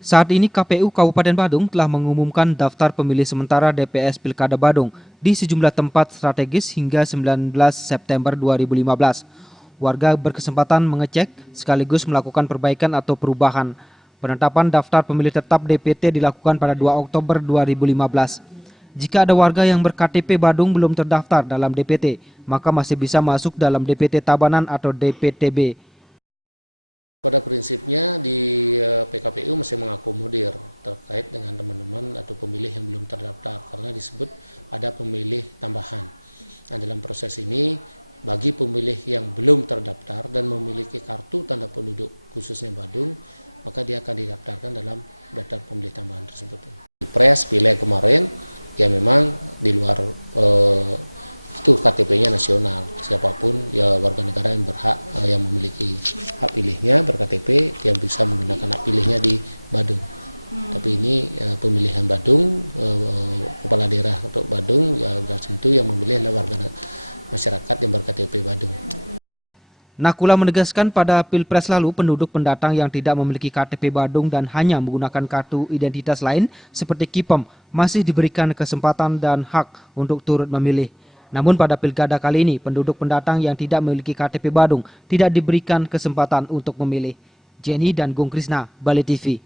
Saat ini KPU Kabupaten Badung telah mengumumkan daftar pemilih sementara DPS Pilkada Badung di sejumlah tempat strategis hingga 19 September 2015. Warga berkesempatan mengecek sekaligus melakukan perbaikan atau perubahan. Penetapan daftar pemilih tetap DPT dilakukan pada 2 Oktober 2015. Jika ada warga yang berKTP Badung belum terdaftar dalam DPT, maka masih bisa masuk dalam DPT Tabanan atau DPTB. Pada prinsipnya di PKPU masih mengakomodir terkait dengan teman-teman atau pemilih yang belum terdaftar karena disebut ada pemilih tambahan. Nah, dalam proses ini bagi pemilih yang belum terdaftar dan memiliki kartu tanda penduduk khususnya Badung, maka dia akan didaftarkan dalam daftar pemilih tambahan tersebut. Pilpres pileg kemarin ya memang di luar itu KTP-nya nasional, siapapun ya warga negara yang berhak yang memiliki hak pilihnya berKTP yang bisa menggunakan hak pilihnya di Badung. Tapi ini pemilihan Badung, kepala daerah untuk Badung ya tentu yang memilih adalah warga masyarakat yang berKTP Badung. Nakula menegaskan pada Pilpres lalu penduduk pendatang yang tidak memiliki KTP Badung dan hanya menggunakan kartu identitas lain seperti KIPEM masih diberikan kesempatan dan hak untuk turut memilih. Namun pada pilkada kali ini penduduk pendatang yang tidak memiliki KTP Badung tidak diberikan kesempatan untuk memilih. Jenny dan Gung Krisna, Bali TV.